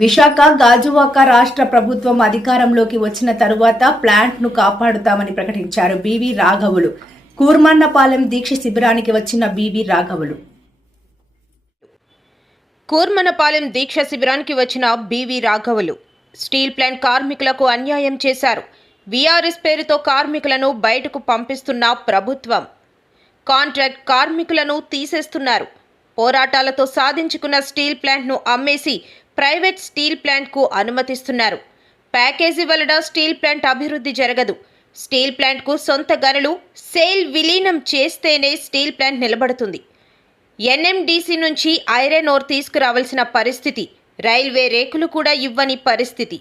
విశాఖ గాజువాక రాష్ట్ర ప్రభుత్వం అధికారంలోకి వచ్చిన తరువాత ప్లాంట్ను కాపాడుతామని ప్రకటించారు బివి రాఘవులు. కూర్మన్నపాలెం దీక్ష శిబిరానికి వచ్చిన బివి రాఘవులు. కూర్మన్నపాలెం దీక్ష శిబిరానికి వచ్చిన బివి రాఘవులు స్టీల్ ప్లాంట్ కార్మికులకు అన్యాయం చేశారు. వీఆర్ఎస్ పేరుతో కార్మికులను బయటకు పంపిస్తున్న ప్రభుత్వం కాంట్రాక్ట్ కార్మికులను తీసేస్తున్నారు. పోరాటాలతో సాధించుకున్న స్టీల్ ప్లాంట్ను అమ్మేసి ప్రైవేట్ స్టీల్ ప్లాంట్కు అనుమతిస్తున్నారు. ప్యాకేజీ వలన స్టీల్ ప్లాంట్ అభివృద్ధి జరగదు. స్టీల్ ప్లాంట్కు సొంత గనులు సేల్ విలీనం చేస్తేనే స్టీల్ ప్లాంట్ నిలబడుతుంది. ఎన్ఎండిసి నుంచి ఐరన్ ఓర్ తీసుకురావాల్సిన పరిస్థితి, రైల్వే రేకులు కూడా ఇవ్వని పరిస్థితి.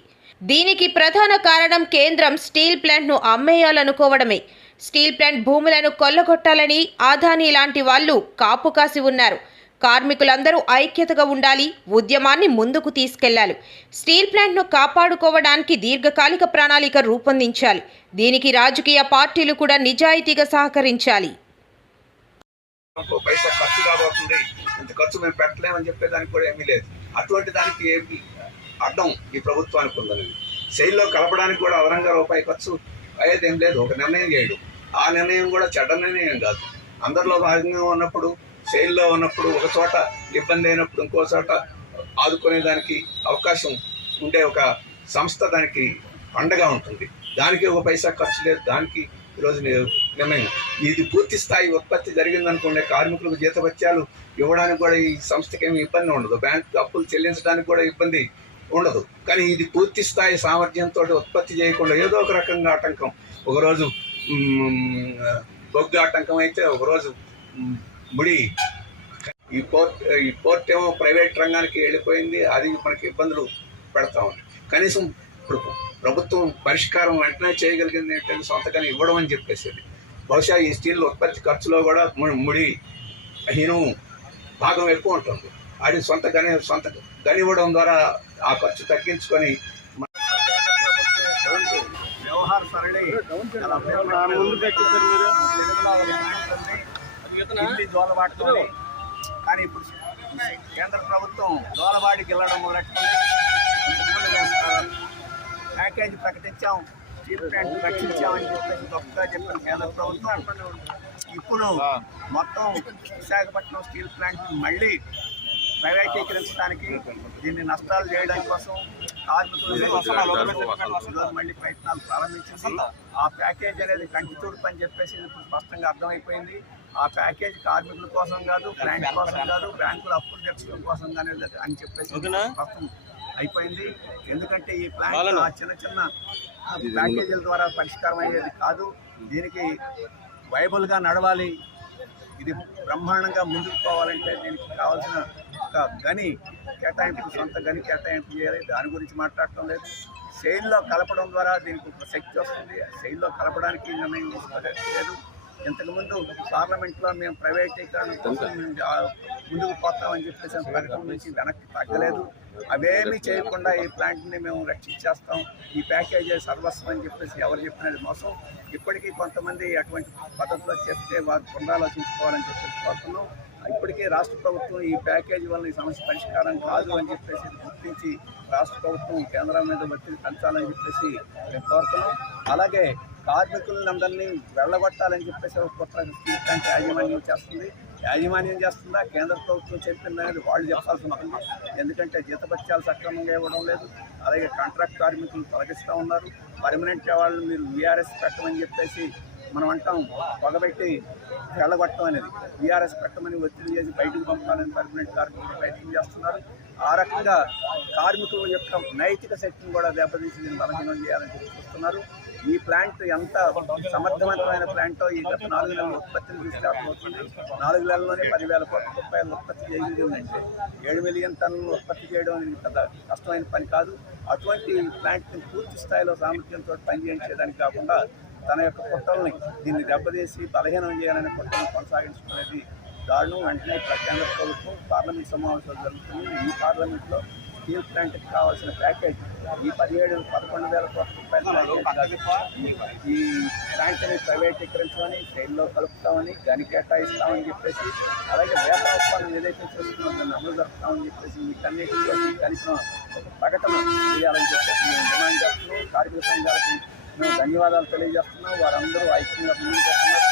దీనికి ప్రధాన కారణం కేంద్రం స్టీల్ ప్లాంట్ను అమ్మేయాలనుకోవడమే. స్టీల్ ప్లాంట్ భూములను కొల్లగొట్టాలని అదానీ లాంటి వాళ్ళు కాపు కాసి ఉన్నారు. కార్మికులందరూ ఐక్యతగా ఉండాలి, ఉద్యమాన్ని ముందుకు తీసుకెళ్లాలి. స్టీల్ ప్లాంట్ను కాపాడుకోవడానికి దీర్ఘకాలిక ప్రణాళిక రూపొందించాలి. దీనికి రాజకీయ పార్టీలు కూడా నిజాయితీగా సహకరించాలి. పైసా ఖర్చు కాబోతుంది, ఇంత ఖర్చు మేము పెట్టలేమని చెప్పేదానికి కూడా ఏమీ లేదు. అటువంటి దానికి ఏమి అర్థం ఈ ప్రభుత్వానికి ఉందని శైలిలో కలపడానికి కూడా అదనంగా రూపాయి ఖర్చు అయ్యేది ఏం లేదు. ఒక నిర్ణయం చేయడం, ఆ నిర్ణయం కూడా చెడ్డ నిర్ణయం కాదు. అందరిలో భాగంగా ఉన్నప్పుడు, శైలిలో ఉన్నప్పుడు, ఒక చోట ఇబ్బంది అయినప్పుడు ఇంకో చోట ఆదుకునేదానికి అవకాశం ఉండే ఒక సంస్థ దానికి అండగా ఉంటుంది. దానికి ఒక పైసా ఖర్చు లేదు. దానికి ఈరోజు నిర్ణయం ఇది పూర్తి స్థాయి ఉత్పత్తి జరిగిందనుకోండి, కార్మికులకు జీతభత్యాలు ఇవ్వడానికి కూడా ఈ సంస్థకి ఏమి ఇబ్బంది ఉండదు, బ్యాంకు అప్పులు చెల్లించడానికి కూడా ఇబ్బంది ఉండదు. కానీ ఇది పూర్తి స్థాయి సామర్థ్యంతో ఉత్పత్తి చేయకుండా ఏదో ఒక రకంగా ఆటంకం, ఒకరోజు బొగ్గు ఆటంకం అయితే, ఒకరోజు ముడి, ఈ పోర్ట్ ఏమో ప్రైవేట్ రంగానికి వెళ్ళిపోయింది, అది మనకి ఇబ్బందులు పెడతా ఉంది. కనీసం ఇప్పుడు ప్రభుత్వం పరిష్కారం వెంటనే చేయగలిగింది ఏంటంటే సొంతగానే ఇవ్వడం అని చెప్పేసి. బహుశా ఈ స్టీల్ ఉత్పత్తి ఖర్చులో కూడా ముడి హీనం భాగం ఎక్కువ ఉంటుంది. అది సొంత గని ఇవ్వడం ద్వారా ఆ ఖర్చు తగ్గించుకొని వ్యవహార సరళి జోలబాటుతోనే. కానీ ఇప్పుడు కేంద్ర ప్రభుత్వం జోలబాడికి వెళ్ళడం మొదలెట్టుకుంది. ప్యాకేజీ ప్రకటించాం, స్టీల్ ప్లాంట్ రక్షించామని చెప్పేసి గొప్పగా చెప్పిన కేంద్ర ప్రభుత్వం ఇప్పుడు మొత్తం విశాఖపట్నం స్టీల్ ప్లాంట్ మళ్ళీ ప్రైవేటీకరించడానికి, దీన్ని నష్టాలు చేయడం కోసం కార్మికులు మళ్ళీ ప్రయత్నాలు ప్రారంభించింది. ఆ ప్యాకేజ్ అనేది కంటి తూర్పు అని చెప్పేసి ఇప్పుడు స్పష్టంగా అర్థమైపోయింది. ఆ ప్యాకేజ్ కార్మికుల కోసం కాదు, ప్లాంట్ కోసం కాదు, బ్యాంకులు అప్పులు తెచ్చడం కోసం కానీ అని చెప్పేసి స్పష్టం అయిపోయింది. ఎందుకంటే ఈ ప్లాంట్ చిన్న చిన్న ప్యాకేజీల ద్వారా పరిష్కారం అయ్యేది కాదు. దీనికి వైబుల్గా నడవాలి, ఇది బ్రహ్మాండంగా ముందుకు పోవాలంటే దీనికి కావాల్సిన ఒక గని కేటాయింపు, సొంత గని కేటాయింపు చేయాలి. దాని గురించి మాట్లాడటం లేదు. శైలిలో కలపడం ద్వారా దీనికి ఒక శక్తి వస్తుంది. శైలిలో కలపడానికి నిర్ణయం తీసుకోలేదు. ఇంతకుముందు పార్లమెంట్లో మేము ప్రైవేటీకరణ కోసం ముందుకు పోతామని చెప్పేసి ప్రకటన నుంచి వెనక్కి తగ్గలేదు. అవేమీ చేయకుండా ఈ ప్లాంట్ని మేము రక్షించేస్తాం, ఈ ప్యాకేజీ సర్వస్వం అని చెప్పేసి ఎవరు చెప్పినది మోసం. ఇప్పటికీ కొంతమంది అటువంటి పద్ధతిలో చెప్తే వారు పునరాలోచించుకోవాలని చెప్పేసి కోరుతున్నాం. ఇప్పటికీ రాష్ట్ర ప్రభుత్వం ఈ ప్యాకేజీ వల్ల ఈ సమస్య పరిష్కారం కాదు అని చెప్పేసి గుర్తించి రాష్ట్ర ప్రభుత్వం కేంద్రం మీద ఒత్తిడి పెంచాలని చెప్పేసి మేము కోరుతున్నాం. అలాగే కార్మికులందరినీ వెళ్ళగొట్టాలని చెప్పేసి కొత్త స్టీల్ ప్లాంట్ యాజమాన్యం చేస్తుంది. యాజమాన్యం చేస్తుందా, కేంద్ర ప్రభుత్వం చెప్పింది అనేది వాళ్ళు చెప్పాల్సి ఉంటుంది. ఎందుకంటే జీతభత్యాలు సక్రమంగా ఇవ్వడం లేదు. అలాగే కాంట్రాక్ట్ కార్మికులు తొలగిస్తూ ఉన్నారు. పర్మనెంట్ వాళ్ళని మీరు వీఆర్ఎస్ పెట్టమని చెప్పేసి మనం అంటాం, పొగబెట్టి వెళ్ళగొట్టడం అనేది. వీఆర్ఎస్ పెట్టమని ఒత్తిడి చేసి బయటకు పంపాలని పర్మనెంట్ కార్మికులు ప్రయత్నం చేస్తున్నారు. ఆ రకంగా కార్మికుల యొక్క నైతిక శక్తిని కూడా దెబ్బతీసి దీన్ని బలహీనం చేయాలని చూస్తున్నారు. ఈ ప్లాంట్ ఎంత సమర్థవంతమైన ప్లాంటో ఈ గత 4 నెలల ఉత్పత్తిని చూస్తే అర్థమవుతుంది. 4 నెలల్లోనే 10,000 కోట్ల రూపాయలు ఉత్పత్తి చేయగలిగిందంటే 7 మిలియన్ టన్నులు ఉత్పత్తి చేయడం అనేది పెద్ద కష్టమైన పని కాదు. అటువంటి ప్లాంట్ని పూర్తి స్థాయిలో సామర్థ్యంతో పనిచేయించేదానికి కాకుండా తన యొక్క కుట్రల్ని దీన్ని దెబ్బతీసి బలహీనం చేయాలనే కుట్రను కొనసాగించుకునేది దారుణం. వెంటనే కేంద్ర ప్రభుత్వం పార్లమెంట్ సమావేశాలు జరుగుతుంది. ఈ పార్లమెంట్లో స్టీల్ ప్లాంట్కి కావాల్సిన ప్యాకేజ్ ఈ 11,000 కోట్ల రూపాయలు ఈ ప్లాంట్ని ప్రైవేటీకరించమని ట్రైన్లో కలుపుతామని గని కేటాయిస్తామని చెప్పేసి అలాగే వేతన ఉత్పాదన ఏదైతే చేస్తున్నామో దాన్ని అమలు జరుపుతామని చెప్పేసి వీటన్నిటితో కలిపిన ఒక ప్రకటన చేయాలని చెప్పేసి మేము డిమాండ్ చేస్తున్నాం. కార్మిక సంఘాలకి మేము ధన్యవాదాలు తెలియజేస్తున్నాం. వారందరూ ఐక్యంగా ముందుకు వస్తున్నారు.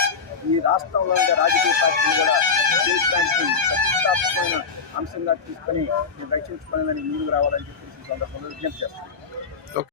ఈ రాష్ట్రంలో ఉండే రాజకీయ పార్టీలు కూడా స్టీల్ ప్లాంట్ని ప్రతిష్టాత్మకమైన అంశంగా తీసుకొని రక్షించుకునేదని ముందుకు రావాలని చెప్పేసి ఈ సందర్భంలో విజ్ఞప్తి చేస్తున్నాం.